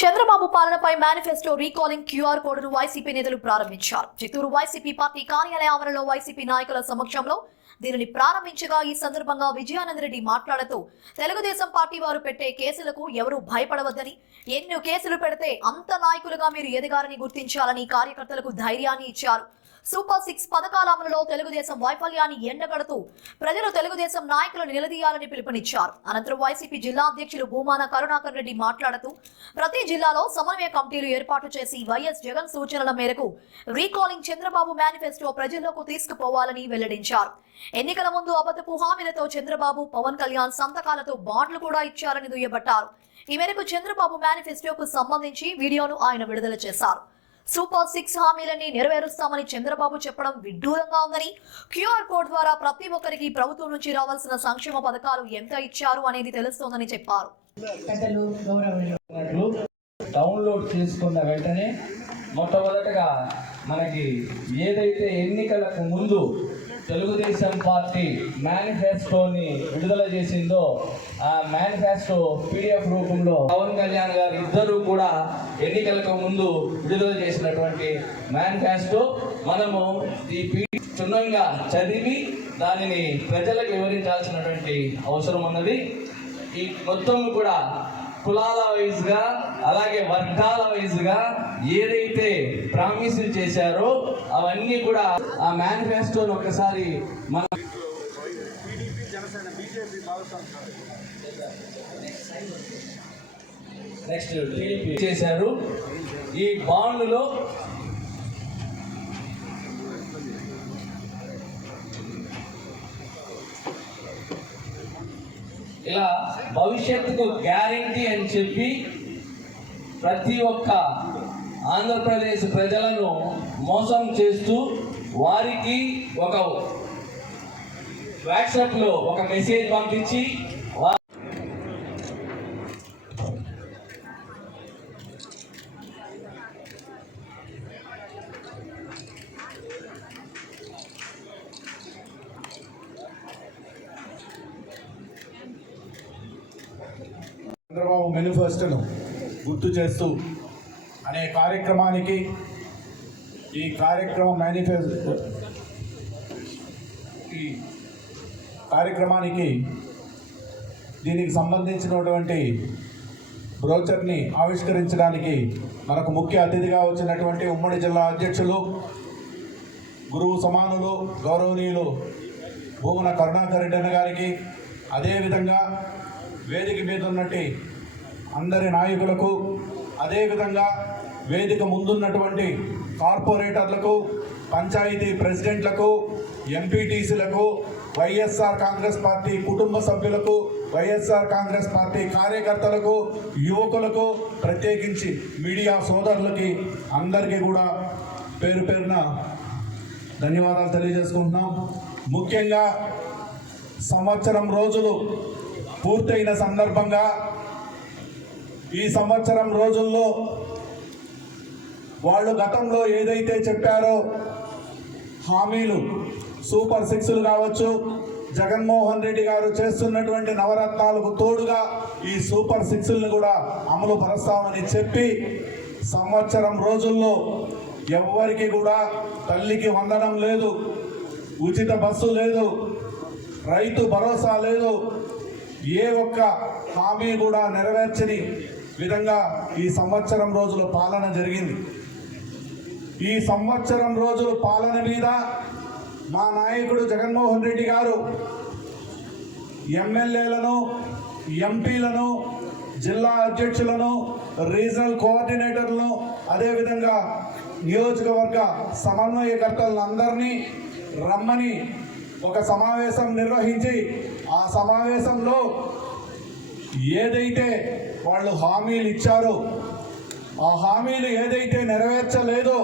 చంద్రబాబు పాలనపై manifesto recalling QR కోడ్ను YCP నేతలు ప్రారంభించారు. చిత్తూరు వైసీపీ పార్టీ కార్యాలయ ఆవరణలో వైసీపీ నాయకుల సమక్షంలో దీనిని ప్రారంభించగా ఈ సందర్భంగా విజయానంద రెడ్డి మాట్లాడుతూ తెలుగుదేశం పార్టీ వారు పెట్టే కేసులకు ఎవరూ భయపడవద్దని ఎన్నో కేసులు పెడితే అంత నాయకులుగా మీరు ఎదగారని గుర్తించాలని కార్యకర్తలకు ధైర్యాన్ని ఇచ్చారు. సూపర్ సిక్స్ పథకాల అమలులో తెలుగుదేశం వైఫల్యాన్ని ఎండగడుతూ ప్రజలు తెలుగుదేశం నాయకులను నిలదీయాలని పిలుపునిచ్చారు. అనంతరం వైసీపీ జిల్లా అధ్యక్షులు భూమాన కరుణాకర్ రెడ్డి మాట్లాడుతూ ప్రతి జిల్లాలో సమన్వయ కమిటీలు ఏర్పాటు చేసి వైఎస్ జగన్ సూచనల మేరకు రీకాలింగ్ చంద్రబాబు మేనిఫెస్టో ప్రజల్లోకి తీసుకుపోవాలని వెల్లడించారు. ఎన్నికల ముందు అబద్ధపు హామీలతో చంద్రబాబు పవన్ కళ్యాణ్ సంతకాలతో బాండ్లు కూడా ఇచ్చారని దుయ్యబట్టారు. ఈ మేరకు చంద్రబాబు మేనిఫెస్టోకు సంబంధించి వీడియోను ఆయన విడుదల చేశారు. సూపర్ సిక్స్ హామీలని నెరవేరుస్తామని చంద్రబాబు చెప్పడం విడ్డూరంగా ఉందని క్యూఆర్ కోడ్ ద్వారా ప్రతి ఒక్కరికి ప్రభుత్వం నుంచి రావాల్సిన సంక్షేమ పథకాలు ఎంత ఇచ్చారు అనేది తెలుస్తోందని చెప్పారు. డౌన్లోడ్ చేసుకున్న వెంటనే మొట్టమొదటగా మనకి ఏదైతే ఎన్నికలకు ముందు తెలుగుదేశం పార్టీ మేనిఫెస్టోని విడుదల చేసిందో ఆ మేనిఫెస్టో పీడిఎఫ్ రూపంలో పవన్ కళ్యాణ్ గారు ఇద్దరు కూడా ఎన్నికలకు ముందు విడుదల చేసినటువంటి మేనిఫెస్టో మనము ఈ పీ క్షుణ్ణంగా చదివి దానిని ప్రజలకు వివరించాల్సినటువంటి అవసరం ఉన్నది. ఈ మొత్తం కూడా కులాల వైజ్గా అలాగే వర్గాల వైజ్గా ఏదైతే ప్రామిసులు చేశారో అవన్నీ కూడా ఆ మేనిఫెస్టోని ఒకసారి మన నెక్స్ట్ టీడీపీ చేశారు. ఈ బాండ్లో ఇలా భవిష్యత్తుకు గ్యారంటీ అని చెప్పి ప్రతి ఒక్క ఆంధ్రప్రదేశ్ ప్రజలను మోసం చేస్తూ వారికి ఒక వాట్సాప్లో ఒక మెసేజ్ పంపించి వా- చంద్రబాబు మేనిఫెస్టోను గుర్తు చేస్తూ అనే కార్యక్రమానికి ఈ కార్యక్రమం మేనిఫెస్టో ఈ కార్యక్రమానికి దీనికి సంబంధించినటువంటి బ్రోచర్ని ఆవిష్కరించడానికి మనకు ముఖ్య అతిథిగా వచ్చినటువంటి ఉమ్మడి జిల్లా అధ్యక్షులు గురువు సమానులు గౌరవనీయులు భూమన కరుణాకర్ రెడ్డి అన్న గారికి అదేవిధంగా వేదిక మీద ఉన్నటి అందరి నాయకులకు అదేవిధంగా వేదిక ముందున్నటువంటి కార్పొరేటర్లకు పంచాయతీ ప్రెసిడెంట్లకు ఎంపీటీసీలకు వైఎస్ఆర్ కాంగ్రెస్ పార్టీ కుటుంబ సభ్యులకు వైఎస్ఆర్ కాంగ్రెస్ పార్టీ కార్యకర్తలకు యువకులకు ప్రత్యేకించి మీడియా సోదరులకి అందరికీ కూడా పేరు పేరున ధన్యవాదాలు తెలియజేసుకుంటున్నాం. ముఖ్యంగా సంవత్సరం రోజులు పూర్తయిన సందర్భంగా ఈ సంవత్సరం రోజుల్లో వాళ్ళు గతంలో ఏదైతే చెప్పారో హామీలు సూపర్ సిక్స్లు కావచ్చు జగన్మోహన్ రెడ్డి గారు చేస్తున్నటువంటి నవరత్నాలకు తోడుగా ఈ సూపర్ సిక్స్లను కూడా అమలు పరుస్తామని చెప్పి సంవత్సరం రోజుల్లో ఎవ్వరికి కూడా తల్లికి వందనం లేదు ఉచిత బస్సు లేదు రైతు భరోసా లేదు ఏ ఒక్క హామీ కూడా నెరవేర్చని విధంగా ఈ సంవత్సరం రోజుల పాలన జరిగింది. ఈ సంవత్సరం రోజుల పాలన మీద మా నాయకుడు జగన్మోహన్ రెడ్డి గారు ఎమ్మెల్యేలను ఎంపీలను జిల్లా అధ్యక్షులను రీజనల్ కోఆర్డినేటర్లను అదేవిధంగా నియోజకవర్గ సమన్వయకర్తలను అందరినీ రమ్మని ఒక సమావేశం నిర్వహించి ఆ సమావేశంలో ఏదైతే వాళ్ళు హామీలు ఇచ్చారు. ఆ హామీలు ఏదైతే నెరవేర్చలేదో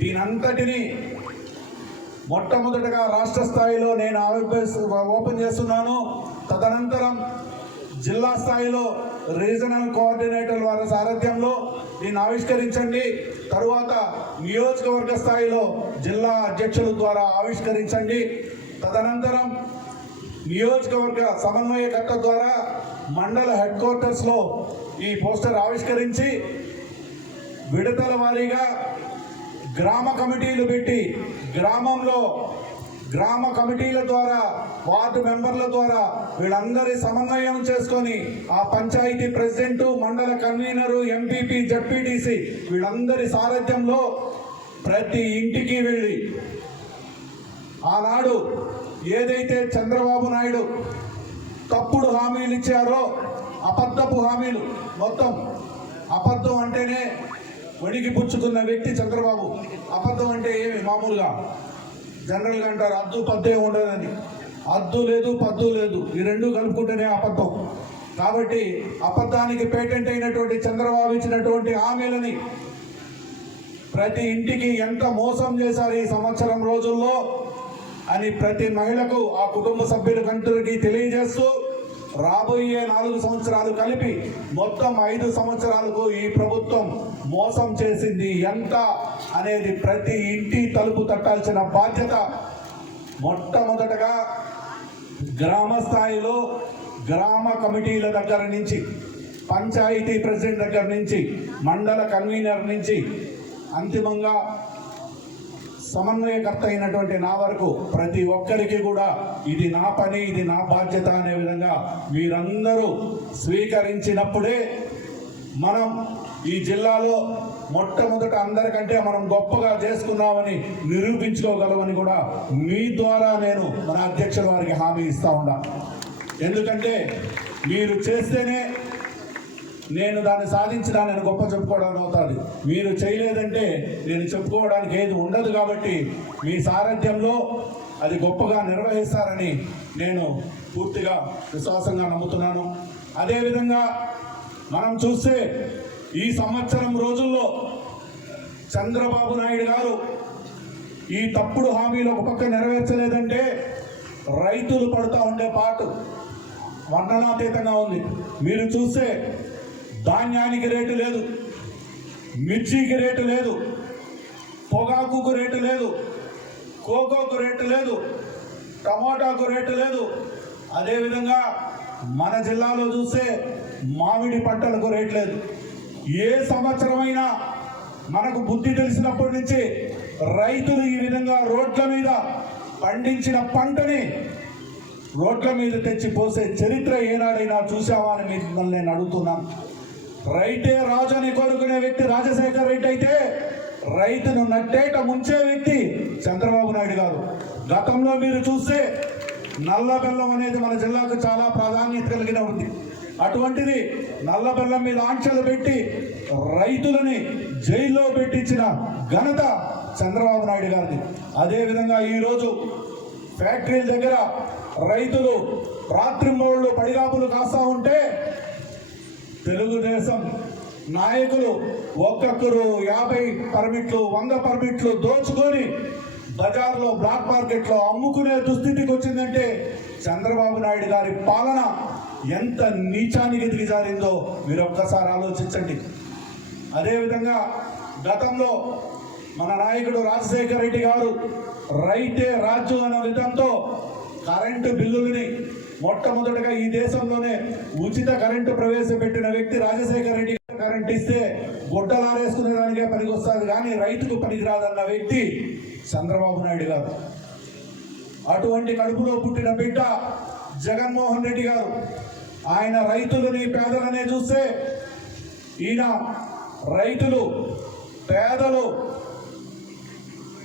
దీనంతటిని మొట్టమొదటగా రాష్ట్ర స్థాయిలో నేను ఓపెన్ చేస్తున్నాను. తదనంతరం జిల్లా స్థాయిలో రీజనల్ కోఆర్డినేటర్ వారి సారథ్యంలో దీన్ని ఆవిష్కరించండి. తరువాత నియోజకవర్గ స్థాయిలో జిల్లా అధ్యక్షుల ద్వారా ఆవిష్కరించండి. తదనంతరం నియోజకవర్గ సమన్వయకర్త ద్వారా మండల హెడ్ క్వార్టర్స్లో ఈ పోస్టర్ ఆవిష్కరించి విడతల వారీగా గ్రామ కమిటీలు పెట్టి గ్రామంలో గ్రామ కమిటీల ద్వారా వార్డు మెంబర్ల ద్వారా వీళ్ళందరి సమన్వయం చేసుకొని ఆ పంచాయతీ ప్రెసిడెంట్ మండల కన్వీనరు ఎంపీపీ జడ్పీటీసీ వీళ్ళందరి సారథ్యంలో ప్రతి ఇంటికి వెళ్ళి ఆనాడు ఏదైతే చంద్రబాబు నాయుడు తప్పుడు హామీలు ఇచ్చారో అబద్ధపు హామీలు. మొత్తం అబద్ధం అంటేనే వణికి పుచ్చుకున్న వ్యక్తి చంద్రబాబు. అబద్ధం అంటే ఏమి? మామూలుగా. జనరల్గా అంటారు అద్దు పద్దే ఉండదని. అద్దు లేదు పద్దు లేదు. ఈ రెండు కలుపుకుంటేనే అబద్ధం. కాబట్టి అబద్ధానికి పేటెంట్ అయినటువంటి చంద్రబాబు ఇచ్చినటువంటి హామీలని ప్రతి ఇంటికి ఎంత మోసం చేశారు ఈ సంవత్సరం రోజుల్లో? అని ప్రతి మహిళకు ఆ కుటుంబ సభ్యులకందరికీ తెలియజేస్తూ రాబోయే నాలుగు సంవత్సరాలు కలిపి మొత్తం ఐదు సంవత్సరాలకు ఈ ప్రభుత్వం మోసం చేసింది ఎంత అనేది ప్రతి ఇంటి తలుపు తట్టాల్సిన బాధ్యత మొట్టమొదటగా గ్రామ స్థాయిలో గ్రామ కమిటీల దగ్గర నుంచి పంచాయతీ ప్రెసిడెంట్ దగ్గర నుంచి మండల కన్వీనర్ నుంచి అంతిమంగా సమన్వయకర్త అయినటువంటి నా వరకు ప్రతి ఒక్కరికి కూడా ఇది నా పని ఇది నా బాధ్యత అనే విధంగా వీరందరూ స్వీకరించినప్పుడే మనం ఈ జిల్లాలో మొట్టమొదట అందరికంటే మనం గొప్పగా చేసుకున్నామని నిరూపించుకోగలమని కూడా మీ ద్వారా నేను మన అధ్యక్షుల వారికి హామీ ఇస్తా ఉన్నా. ఎందుకంటే మీరు చేస్తేనే నేను దాన్ని సాధించిన నేను గొప్ప చెప్పుకోవడానికి అవుతుంది. మీరు చేయలేదంటే నేను చెప్పుకోవడానికి ఏది ఉండదు కాబట్టి మీ సారథ్యంలో అది గొప్పగా నిర్వహిస్తారని నేను పూర్తిగా విశ్వాసంగా నమ్ముతున్నాను. అదేవిధంగా మనం చూస్తే ఈ సంవత్సరం రోజుల్లో చంద్రబాబు నాయుడు గారు ఈ తప్పుడు హామీలు ఒక పక్క నెరవేర్చలేదంటే రైతులు పడుతూ ఉండే పాటు వర్ణనాతీతంగా ఉంది. మీరు చూస్తే ధాన్యానికి రేటు లేదు మిర్చికి రేటు లేదు పొగాకుకు రేటు లేదు కోకోకు రేటు లేదు టమాటాకు రేటు లేదు. అదేవిధంగా మన జిల్లాలో చూస్తే మామిడి పంటలకు రేటు లేదు. ఏ సంవత్సరమైనా మనకు బుద్ధి తెలిసినప్పటి నుంచి రైతులు ఈ విధంగా రోడ్ల మీద పండించిన పంటని రోడ్ల మీద తెచ్చి పోసే చరిత్ర ఏనాడైనా చూసావా అని మిమ్మల్ని నేను అడుగుతున్నాను. రైతే రాజు అని కోరుకునే వ్యక్తి రాజశేఖర్ రెడ్డి అయితే రైతును నట్టేట ముంచే వ్యక్తి చంద్రబాబు నాయుడు గారు. గతంలో మీరు చూస్తే నల్ల బెల్లం అనేది మన జిల్లాకు చాలా ప్రాధాన్యత కలిగిన ఉంది. అటువంటిది నల్ల బెల్లం మీద ఆంక్షలు పెట్టి రైతులని జైల్లో పెట్టించిన ఘనత చంద్రబాబు నాయుడు గారిది. అదేవిధంగా ఈరోజు ఫ్యాక్టరీల దగ్గర రైతులు రాత్రింబోళ్ళు పడిగాపులు కాస్తా ఉంటే తెలుగుదేశం నాయకులు ఒక్కొక్కరు యాభై పర్మిట్లు వంద పర్మిట్లు దోచుకొని బజార్లో బ్లాక్ మార్కెట్లో అమ్ముకునే దుస్థితికి వచ్చిందంటే చంద్రబాబు నాయుడు గారి పాలన ఎంత నీచానికి దిగజారిందో మీరు ఒక్కసారి ఆలోచించండి. అదేవిధంగా గతంలో మన నాయకుడు రాజశేఖర రెడ్డి గారు రైతే రాజు అన్న విధంతో కరెంటు బిల్లులని మొట్టమొదటగా ఈ దేశంలోనే ఉచిత కరెంటు ప్రవేశపెట్టిన వ్యక్తి రాజశేఖర రెడ్డి కరెంట్ ఇస్తే గుడ్డలారేసుకునే దానికే పనికొస్తుంది కానీ రైతుకు పనికిరాదన్న వ్యక్తి చంద్రబాబు నాయుడు గారు. అటువంటి కడుపులో పుట్టిన బిడ్డ జగన్మోహన్ రెడ్డి గారు. ఆయన రైతులని పేదలనే చూస్తే ఈయన రైతులు పేదలు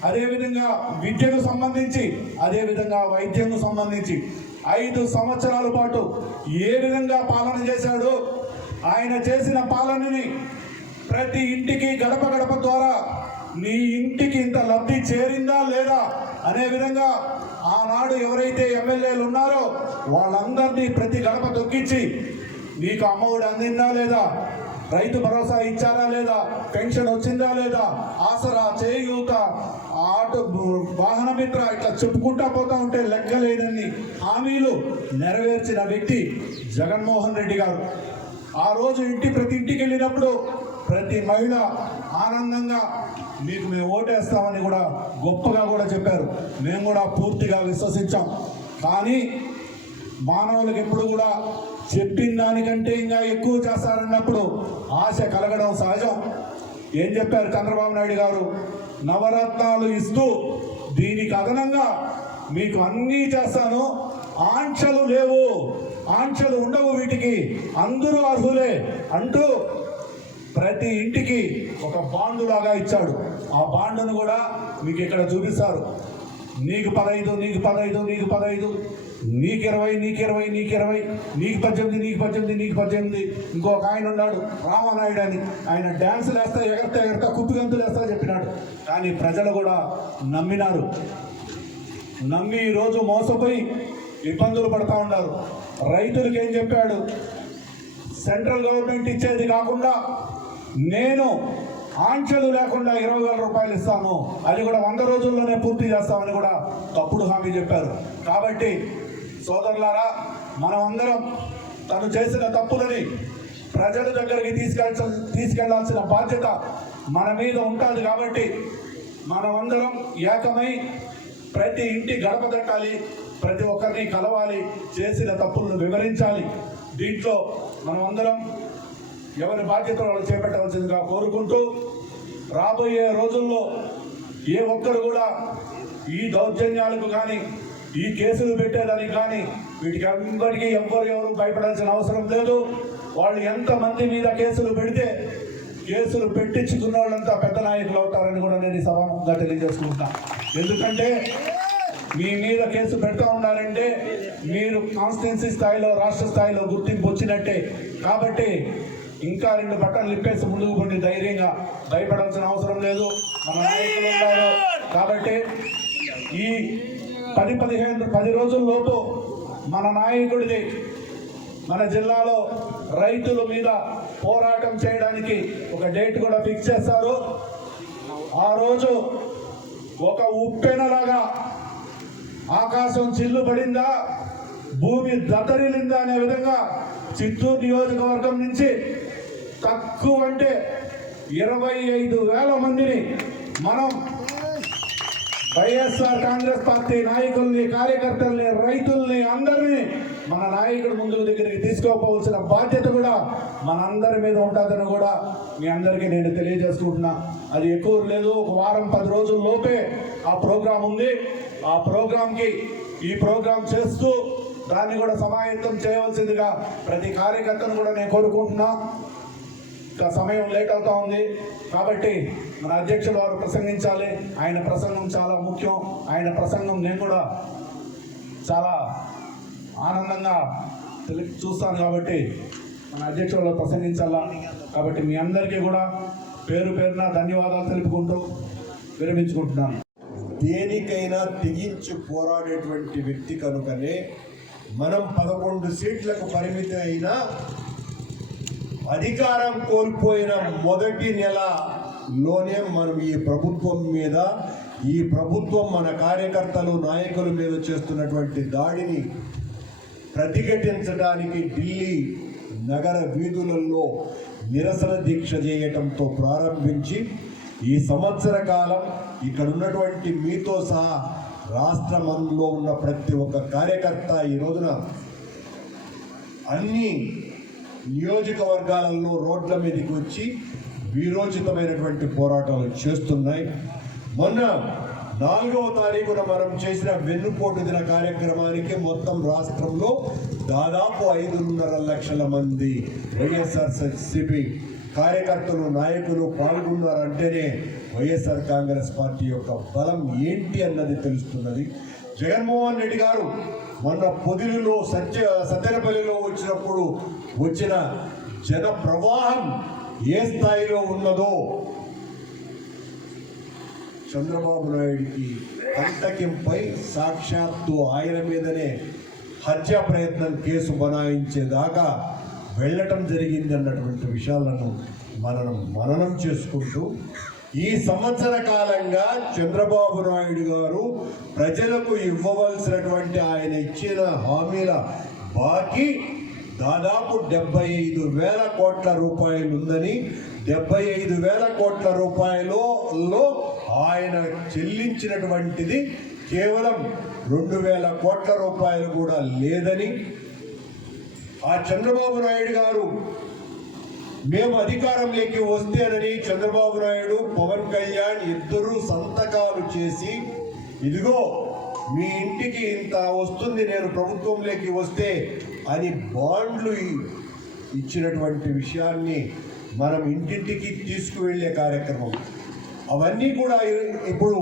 అదేవిధంగా విద్యకు సంబంధించి అదేవిధంగా వైద్యంకు సంబంధించి ఐదు సంవత్సరాల పాటు ఏ విధంగా పాలన చేశాడో ఆయన చేసిన పాలనని ప్రతి ఇంటికి గడప గడప ద్వారా నీ ఇంటికి ఇంత లబ్ధి చేరిందా లేదా అనే విధంగా ఆనాడు ఎవరైతే ఎమ్మెల్యేలు ఉన్నారో వాళ్ళందరినీ ప్రతి గడప తొక్కించి నీకు అమ్మఒడి అందిందా లేదా? రైతు భరోసా ఇచ్చారా లేదా? పెన్షన్ వచ్చిందా లేదా? ఆసరా చేయూత వాహన మిత్ర ఇట్లా చెప్పుకుంటా పోతా ఉంటే లెక్కలేనన్ని హామీలు నెరవేర్చిన వ్యక్తి జగన్మోహన్ రెడ్డి గారు. ఆ రోజు ఇంటి ప్రతి ఇంటికి వెళ్ళినప్పుడు ప్రతి మహిళ ఆనందంగా మీకు మేము ఓటేస్తామని కూడా గొప్పగా కూడా చెప్పారు. మేము కూడా పూర్తిగా విశ్వసించాం. కానీ మానవులకు ఎప్పుడు కూడా చెప్పిన దానికంటే ఇంకా ఎక్కువ చేస్తారన్నప్పుడు ఆశ కలగడం సహజం. ఏం చెప్పారు చంద్రబాబు నాయుడు గారు? నవరత్నాలు ఇస్తూ దీనికి అదనంగా మీకు అన్నీ చేస్తాను. ఆంక్షలు లేవు. ఆంక్షలు ఉండవు వీటికి. అందరూ అర్హులే అంటూ ప్రతి ఇంటికి ఒక బాండు లాగా ఇచ్చాడు. ఆ బాండును కూడా మీకు ఇక్కడ చూపిస్తారు. నీకు పదహైదు నీకు పదహైదు నీకు పదహైదు. నీకు ఇరవై నీకు ఇరవై నీకు ఇరవై నీకు పద్దెనిమిది నీకు పద్దెనిమిది. నీకు పద్దెనిమిది ఇంకొక ఆయన ఉన్నాడు రామానాయుడు అని. ఆయన డ్యాన్స్ వేస్తా ఎగరతా ఎగరతా కుప్పిగంతులు వేస్తా చెప్పినాడు. కానీ ప్రజలు కూడా నమ్మినారు. నమ్మి ఈరోజు మోసపోయి ఇబ్బందులు పడతా ఉన్నారు. రైతులకు ఏం చెప్పాడు? సెంట్రల్ గవర్నమెంట్ ఇచ్చేది కాకుండా నేను ఆంక్షలు లేకుండా ఇరవై వేల రూపాయలు ఇస్తాను. అది కూడా వంద రోజుల్లోనే పూర్తి చేస్తామని కూడా తప్పుడు హామీ చెప్పారు. కాబట్టి సోదరులారా మనమందరం తను చేసిన తప్పులని ప్రజల దగ్గరికి తీసుకెళ్ళ తీసుకెళ్ళాల్సిన బాధ్యత మన మీద ఉంటుంది కాబట్టి మనమందరం ఏకమై ప్రతి ఇంటి గడప తట్టాలి ప్రతి ఒక్కరిని కలవాలి చేసిన తప్పులను వివరించాలి. దీంట్లో మనమందరం ఎవరి బాధ్యత వాళ్ళు చేపట్టవలసిందిగా కోరుకుంటూ రాబోయే రోజుల్లో ఏ ఒక్కరు కూడా ఈ దౌర్జన్యాలకు కానీ ఈ కేసులు పెట్టేదానికి కానీ వీటికి అందరికీ ఎవ్వరు ఎవరు భయపడాల్సిన అవసరం లేదు. వాళ్ళు ఎంతమంది మీద కేసులు పెడితే కేసులు పెట్టించుకున్న వాళ్ళంతా పెద్ద నాయకులు అవుతారని కూడా నేను సమానంగా తెలియజేసుకుంటా ఎందుకంటే మీ మీద కేసు పెడతా ఉన్నారంటే మీరు కాన్స్టిట్యున్సీ స్థాయిలో రాష్ట్ర స్థాయిలో గుర్తింపు వచ్చినట్టే. కాబట్టి ఇంకా రెండు బట్టలు లిప్పేసి ముందుకు కొన్ని ధైర్యంగా. భయపడాల్సిన అవసరం లేదు. మన నాయకులు ఉన్నారు. కాబట్టి ఈ పది పదిహేను పది రోజుల లోపు మన నాయకుడిది మన జిల్లాలో రైతుల మీద పోరాటం చేయడానికి ఒక డేట్ కూడా ఫిక్స్ చేస్తారు. ఆ రోజు ఒక ఉప్పెనలాగా ఆకాశం చిల్లు పడిందా భూమి దతరిల్లిందా అనే విధంగా చిత్తూరు నియోజకవర్గం నుంచి తక్కువ అంటే ఇరవై ఐదు వేల మందిని మనం వైఎస్ఆర్ కాంగ్రెస్ పార్టీ నాయకుల్ని కార్యకర్తల్ని రైతుల్ని అందరినీ మన నాయకుడు ముందు దగ్గరికి తీసుకోపోవలసిన బాధ్యత కూడా మనందరి మీద ఉంటుందని కూడా మీ అందరికీ నేను తెలియజేసుకుంటున్నా. అది ఎక్కువ లేదు ఒక వారం పది రోజుల లోపే ఆ ప్రోగ్రాం ఉంది. ఆ ప్రోగ్రాంకి ఈ ప్రోగ్రాం చేస్తూ దాన్ని కూడా సమాయత్తం చేయవలసిందిగా ప్రతి కార్యకర్తను కూడా నేను కోరుకుంటున్నా. సమయం లేట్ అవుతా ఉంది. కాబట్టి మన అధ్యక్షుడు వారు ప్రసంగించాలి. ఆయన ప్రసంగం చాలా ముఖ్యం. ఆయన ప్రసంగం నేను కూడా చాలా ఆనందంగా చూస్తాను కాబట్టి మన అధ్యక్షుడు ప్రసంగించాలా? కాబట్టి మీ అందరికీ కూడా పేరు పేరున ధన్యవాదాలు తెలుపుకుంటూ విరమించుకుంటున్నాను. దేనికైనా తెగించి పోరాడేటువంటి వ్యక్తి కనుకనే మనం పదకొండు సీట్లకు పరిమితి అయినా అధికారం కోల్పోయిన మొదటి నెలలోనే మనం ఈ ప్రభుత్వం మీద ఈ ప్రభుత్వం మన కార్యకర్తలు నాయకుల మీద చేస్తున్నటువంటి దాడిని ప్రతిఘటించడానికి ఢిల్లీ నగర వీధులలో నిరసన దీక్ష చేయటంతో ప్రారంభించి ఈ సంవత్సర కాలం ఇక్కడ ఉన్నటువంటి మీతో సహా రాష్ట్రమంలో ఉన్న ప్రతి ఒక్క కార్యకర్త ఈ రోజున అన్ని నియోజకవర్గాలలో రోడ్ల మీదకి వచ్చి వీరోచితమైనటువంటి పోరాటాలు చేస్తున్నాయి. మొన్న నాలుగవ తారీఖున మనం చేసిన వెన్నుపోటు దిన కార్యక్రమానికి మొత్తం రాష్ట్రంలో దాదాపు ఐదున్నర లక్షల మంది వైఎస్ఆర్సిపి కార్యకర్తలు నాయకులు పాల్గొన్నారంటేనే వైఎస్ఆర్ కాంగ్రెస్ పార్టీ యొక్క బలం ఏంటి అన్నది తెలుస్తున్నది. జగన్మోహన్ రెడ్డి గారు మొన్న పొదిలిలో సత్య సత్తెనపల్లిలో వచ్చినప్పుడు వచ్చిన జన ప్రవాహం ఏ స్థాయిలో ఉన్నదో చంద్రబాబు నాయుడికి కంటకింపై సాక్షాత్తు ఆయన మీదనే హత్య ప్రయత్నం కేసు బనాయించేదాకా వెళ్ళటం జరిగింది అన్నటువంటి విషయాలను మనం మననం చేసుకుంటూ ఈ సంవత్సర కాలంగా చంద్రబాబు నాయుడు గారు ప్రజలకు ఇవ్వవలసినటువంటి ఆయన ఇచ్చిన హామీల బాకీ దాదాపు డెబ్బై ఐదు వేల కోట్ల రూపాయలు ఉందని డెబ్బై ఐదు వేల కోట్ల రూపాయలలో ఆయన చెల్లించినటువంటిది కేవలం రెండు వేల కోట్ల రూపాయలు కూడా లేదని. ఆ చంద్రబాబు నాయుడు గారు మేము అధికారంలోకి వస్తేనని చంద్రబాబు నాయుడు పవన్ కళ్యాణ్ ఇద్దరు సంతకాలు చేసి ఇదిగో మీ ఇంటికి ఇంత వస్తుంది నేను ప్రభుత్వంలోకి వస్తే అని బాండ్లు ఇచ్చినటువంటి విషయాన్ని మనం ఇంటింటికి తీసుకువెళ్ళే కార్యక్రమం. అవన్నీ కూడా ఇప్పుడు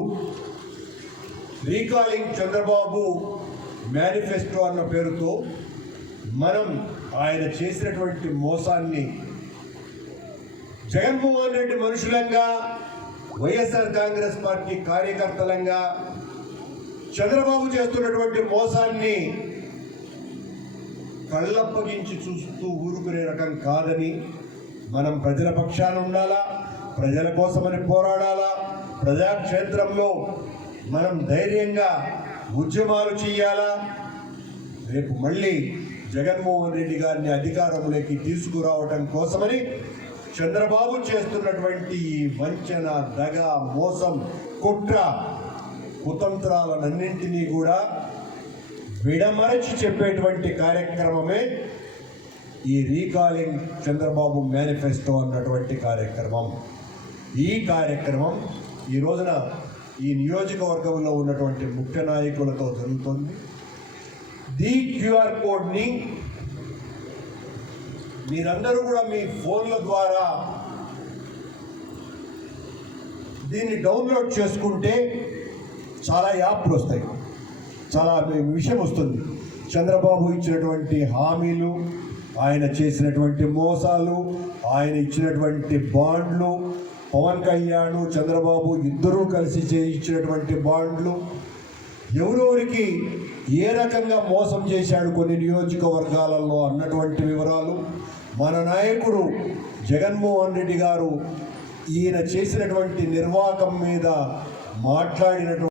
రీకాలింగ్ చంద్రబాబు మేనిఫెస్టో అన్న పేరుతో మనం ఆయన చేసినటువంటి మోసాన్ని జగన్మోహన్ రెడ్డి మనుషులంగా వైఎస్ఆర్ కాంగ్రెస్ పార్టీ కార్యకర్తలంగా చంద్రబాబు చేస్తున్నటువంటి మోసాన్ని కళ్ళప్పగించి చూస్తూ ఊరుకునే రకం కాదని మనం ప్రజల పక్షాన ఉండాలా? ప్రజల కోసమని పోరాడాలా? ప్రజాక్షేత్రంలో మనం ధైర్యంగా ఉద్యమాలు చేయాలా రేపు మళ్ళీ జగన్మోహన్ రెడ్డి గారిని అధికారంలోకి తీసుకురావటం కోసమని చంద్రబాబు చేస్తున్నటువంటి ఈ వంచన దగ మోసం కుట్ర కుతంత్రాలన్నింటినీ కూడా విడమరచి చెప్పేటువంటి కార్యక్రమమే ఈ రీకాలింగ్ చంద్రబాబు మేనిఫెస్టో అన్నటువంటి కార్యక్రమం. ఈ కార్యక్రమం ఈ రోజున ఈ నియోజకవర్గంలో ఉన్నటువంటి ముఖ్య నాయకులతో జరుగుతుంది. ది క్యూఆర్ కోడ్ని మీరందరూ కూడా మీ ఫోన్ల ద్వారా దీన్ని డౌన్లోడ్ చేసుకుంటే చాలా యాప్లు వస్తాయి. చాలా విషయం వస్తుంది. చంద్రబాబు ఇచ్చినటువంటి హామీలు ఆయన చేసినటువంటి మోసాలు ఆయన ఇచ్చినటువంటి బాండ్లు పవన్ కళ్యాణ్ చంద్రబాబు ఇద్దరూ కలిసి చేయించినటువంటి బాండ్లు ఎవరెవరికి ఏ రకంగా మోసం చేశాడు కొన్ని నియోజకవర్గాలలో అన్నటువంటి వివరాలు మన నాయకుడు జగన్మోహన్ రెడ్డి గారు ఈయన చేసినటువంటి నిర్వాహకం మీద మాట్లాడినటువంటి